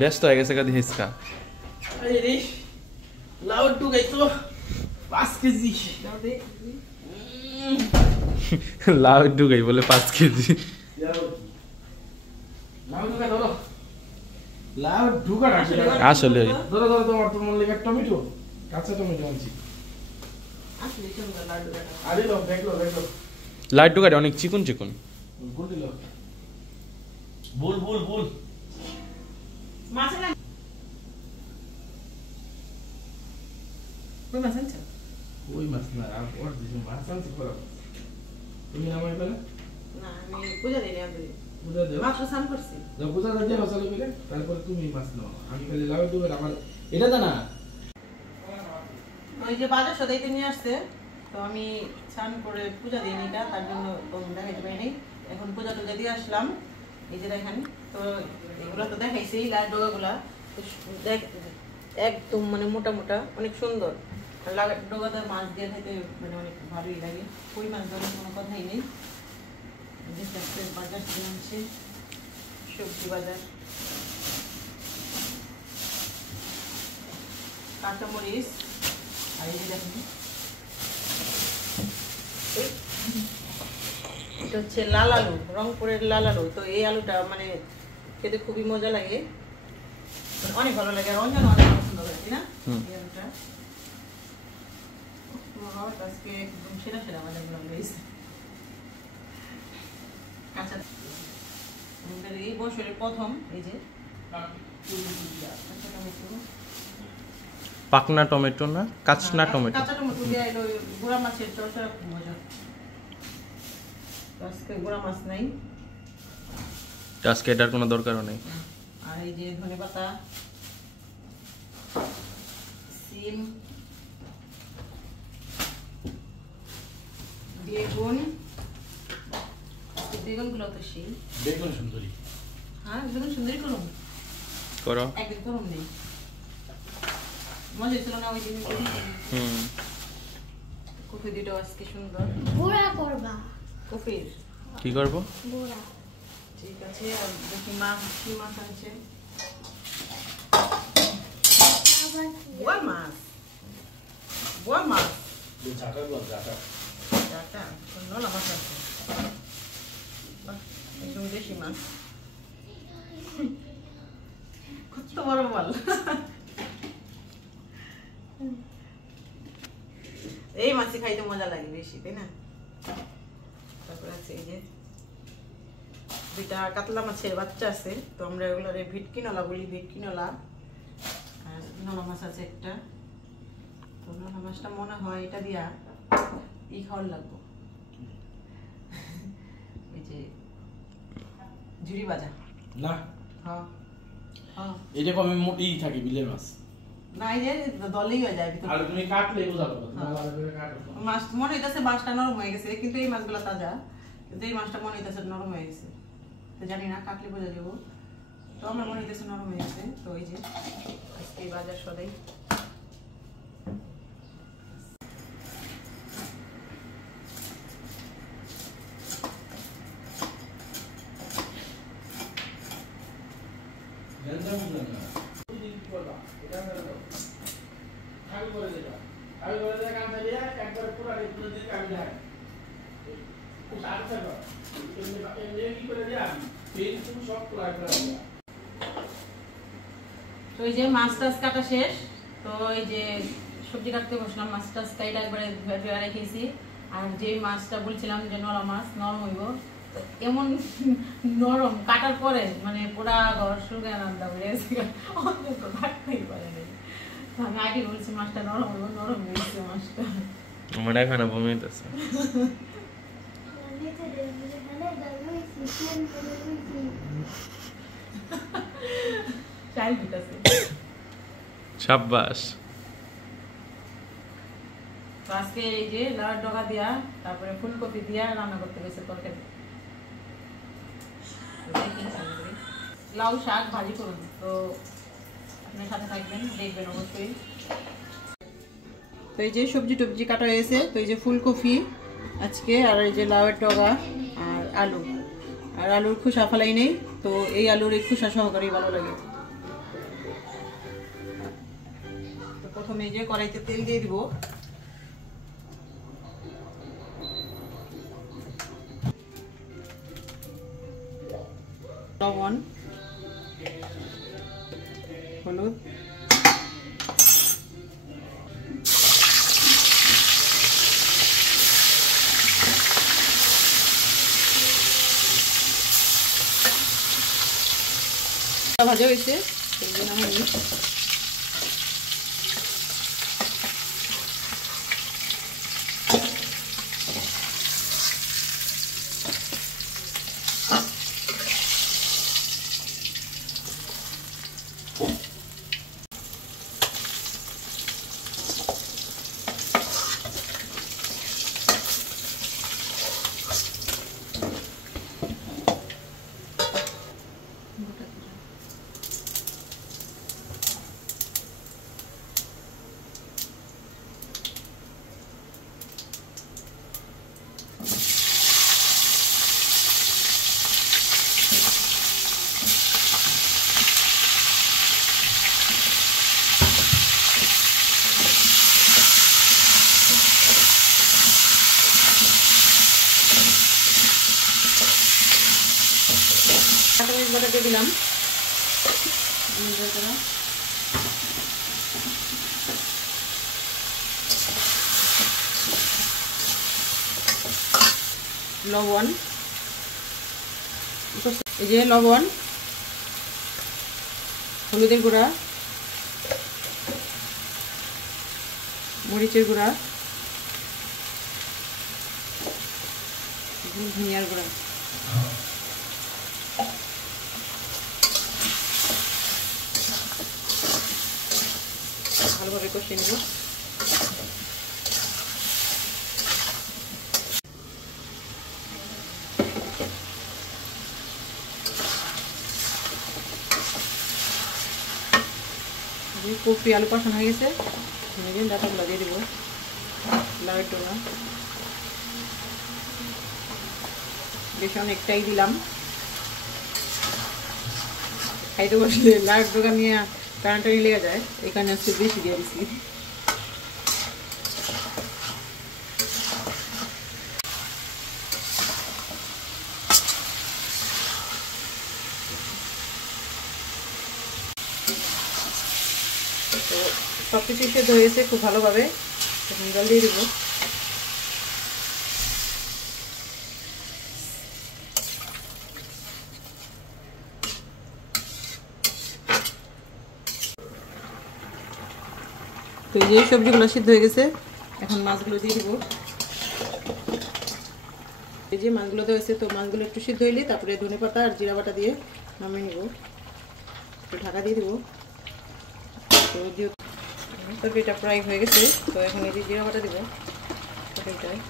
ব্যস্ত হয়ে গেছে কাদি হিসকা আরে লাউ ঢুকাই তো 5 কেজি লাউ ঢুকাই বলে 5 কেজি লাউ ঢুকা ধরো লাউ ঢুকা আসলে ধরো ধরো তোমার তো মন লেগে টমেটো কাঁচা টমেটো আনছি আসলে কেমন লাউ ঢুকা আরে লো দেখো দেখো লাউ ঢুকাই অনেক চিকন চিকন গুল দিলো বল বল বল মাছ না কই মাছ আনছো ওই মাছ না আর ওর দিছো মাছ আনছি করো তুমি নামাই পেলে না আমি পূজা দিই না পূজা দেব মাছ সান করছি দাও পূজা দিয়ে মশলা মিলে তারপর তুমি মাছ নাও আমি খালি লাউ দুবে আমার এটা দা না ওই যে বাজার সদাইতে নিয়ে আসছে তো আমি স্নান করে পূজা দিই নিটা তার জন্য তোমরা দেখাইতে পারিনি এখন পূজা টুজা দিয়ে আসলাম এই যে দেখেন তো এগুলো তো দেখাইছি লাল ডগাগুলা দেখ একদম মানে মোটা মোটা অনেক সুন্দর আর ডগাতে মাছ দিয়ে খাইতে মানে অনেক ভালোই লাগে কই মাছ ধরে কোনো কথাই নেই বাজার কিনে আনছি সবজি বাজার কাঁচামরিচ আর এই যে দেখুন এটা হচ্ছে লাল আলু রংপুরের লাল আলু তো এই আলুটা মানে খেতে খুবই মজা লাগে অনেক ভালো লাগে আর অঞ্জন অনেক পছন্দ করে তাই না এই আলুটা আজকে একদম সেরা সেরা মজা লেগেছে কাঁচা এই বছরের প্রথম এই যে পাকনা টমেটো না কাঁচনা টমেটো কাঁচা টমেটো দিয়ে এলো গুড়া মাছের চরচরা খুব মজা আজকে গুড়া মাছ নাই আজকে এটার কোনো দরকারও নেই আর এই যে ধনেপাতা সিম বেগুন বেগুনগুলো তো সেই বেগুন সুন্দরী হ্যাঁ বেগুন সুন্দরী করুন করো একদিন করুন নেই মজা ছিল না ওই দিন কফি দিটা আজকে সুন্দর বুড়া করবা কফির কি করবো বুড়া ঠিক আছে আর দেখি মাছ কি মাছ আনছে বোয়াল মাছ বোয়াল মাছ জাটা জাটা সুন্দর মাছ আছে একদম দেশি মাছ কত বড় বল এই মাছই খাইতে মজা লাগে বেশি তাই না তারপর আছে এই যে দুইটা কাতলা মাছের বাচ্চা আছে তো আমরা এগুলোরে ভিটকি নলা বলি ভিটকি নলা আর নলা মাছ আছে একটা তো নলা মাছটা মনে হয় এটা দিয়া খাওয়ার লাগবো এই যে ঝুড়ি ভাজা না হ্যাঁ হ্যাঁ এটা কমে মোটেই থাকে বিলের মাছ না এই যে দলেই হয়ে যায় আর তুমি কাটলে বোঝা পাবো মাছ মনে হইতেছে মাছটা নরম হয়ে গেছে কিন্তু এই মাছগুলো তাজা কিন্তু এই মাছটা মনে হইতেছে নরম হয়ে গেছে তো জানি না কাটলে বোঝা যাবো তো আমার মনে হইতেছে নরম হয়ে গেছে তো ওই যে আজকে বাজার সদাই তো এই যে মাছ টাছ কাটা শেষ তো এই যে সবজি কাটতে বসলাম মাছ টাছ কাইটা একবারে ধুয়ে রেখেছি আর যে মাছটা বলছিলাম যে নরম মাছ নরম হইব এমন নরম কাটার পরে মানে পুরা ঘর শুকে আনন্দ হয়ে গেছে অন্তত কাটতেই পারে নাই আমি আগে বলছি মাছটা নরম হইব নরম হয়েছে মাছটা আমার এখন বমি হইতেছে চাল দিতেছে শাবাশ তো আজকে এই যে লাউ ডগা দিয়া তারপরে ফুলকপি দিয়া রান্না করতে গেছে তরকারি লাউ শাক ভাজি করুন তো আপনার সাথে থাকবেন দেখবেন অবশ্যই তো এই যে সবজি টবজি কাটা হয়েছে তো এই যে ফুলকপি আজকে আর এই যে লাউয়ের ডগা আর আলু আর আলুর খোসা ফেলাই নেই তো এই আলুর এই খোসা সহকারেই ভালো লাগে তো প্রথমে যে কড়াইতে তেল দিয়ে দিব। লবণ, হলুদ, ভাজা হয়েছে নামাই। কাঁচামরিচ বাটা দিয়ে দিলাম। লবণ, এই যে লবণ, হলুদের গুঁড়া, মরিচের গুঁড়া, ধনিয়ার গুঁড়া। ভালোভাবে কষিয়ে নেব। কপি আলু কষানো হয়ে গেছে, ডাটাগুলো দিয়ে দেবো। লাউয়ের ডোনা বেশ অনেকটাই দিলাম। খাইতে বসলে লাউয়ের ডোকা নিয়ে টানাটানি লেগে যায়, এখানে হচ্ছে বেশি দিয়ে দিচ্ছি। তো সব কিছু সেদ্ধ হয়ে গেছে খুব ভালোভাবে, এখন জল দিয়ে দেবো। তো এই যে সবজিগুলো সিদ্ধ হয়ে গেছে, এখন মাছগুলো দিয়ে দিব। এই যে মাছগুলো দেওয়া হয়েছে, তো মাছগুলো একটু সিদ্ধ হইলে তারপরে ধনেপাতা আর জিরা বাটা দিয়ে নামিয়ে নিব। একটু ঢাকা দিয়ে দিব। তো তরকারিটা ফ্রাই হয়ে গেছে, তো এখন এই যে জিরা বাটা দিব তরকারিটায়।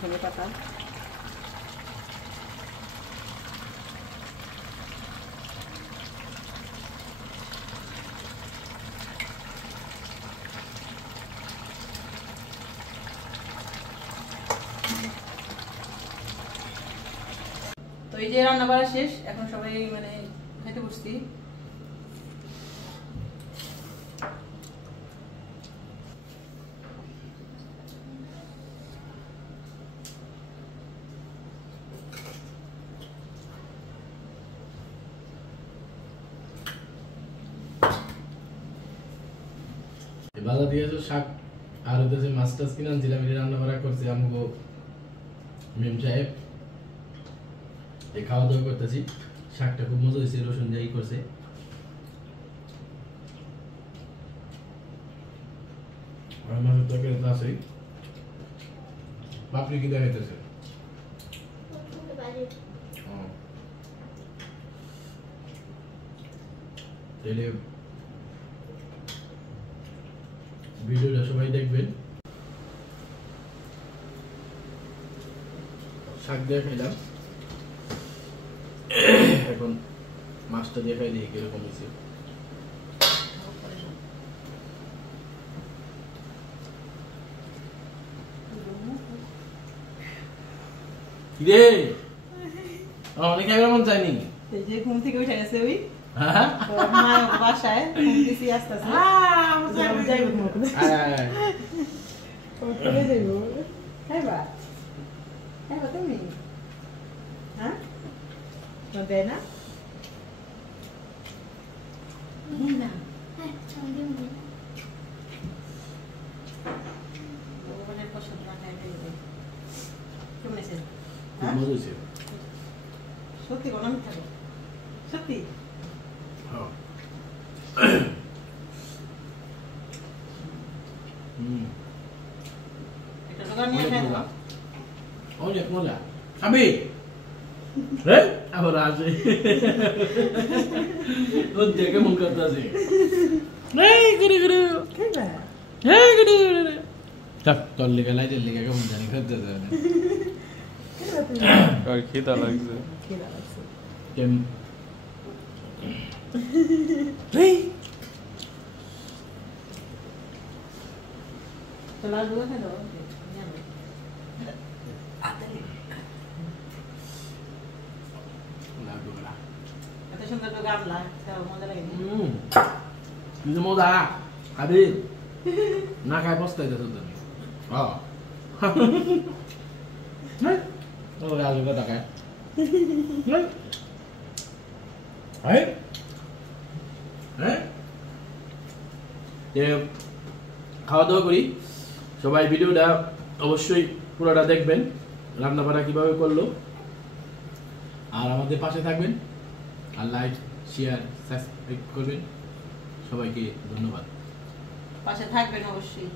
ধনেপাতা, তো এই যে রান্না করা শেষ, এখন সবাই মানে খেতে বসছি। বাজার দিয়েছো শাক আর হচ্ছে মাছ টাছ কিনে আনছিলাম, এটা রান্না করা করছি আমগো মেম সাহেব। এই খাওয়া দাওয়া করতেছি, শাকটা খুব মজা হয়েছে, রসুন যাই করছে। আর মাছের তরকারি তো আছেই। পাপড়ি কি দেখাইতেছে? তাহলে ভিডিওটা সবাই দেখবেন। শাক দিয়ে খাইলাম, এখন মাছটা দিয়ে খাই দেখি কিরকম হয়েছে। রে অনেক খাইবার মন চাইনি এই যে ঘুম থেকে উঠে গেছে ওই হ্যাঁ ওর মা বাসায় ঘুম দিছি আস্তে আস্তে যাইবো ঘুম করে চলে যাইবো খাইবা খাইবা তুমি হ্যাঁ তো দেয় না না ওখানের পছন্দ না খাই দেবে কেমন আছে হ্যাঁ মজা হয়েছে সত্যি কোনো মিথ্যা কথা? সত্যি একটা দোকান নিয়ে খাই দাও অনেক মজা খাবি রে আবার আসে ও দেখে মন করতে আছে এই করে করে খাইবা এই করে করে চল তোর লেগে লাইটের লেগে কেমন জানি করতে আছে খাইবা তুমি আর খিদা লাগছে খেলা লাগছে কেম এই চলা দুয়া খাই দাও লাগবে না এত সুন্দর তো গামলা খাও মজা লাগে কিন্তু মজা খাবি না খাই পস্তাইতে তুমি ও আলু কথা খায় খাওয়া দাওয়া করি সবাই ভিডিওটা অবশ্যই পুরোটা দেখবেন রান্না বান্না কিভাবে করলো আর আমাদের পাশে থাকবেন আর লাইক শেয়ার সাবস্ক্রাইব করবেন সবাইকে ধন্যবাদ পাশে থাকবেন অবশ্যই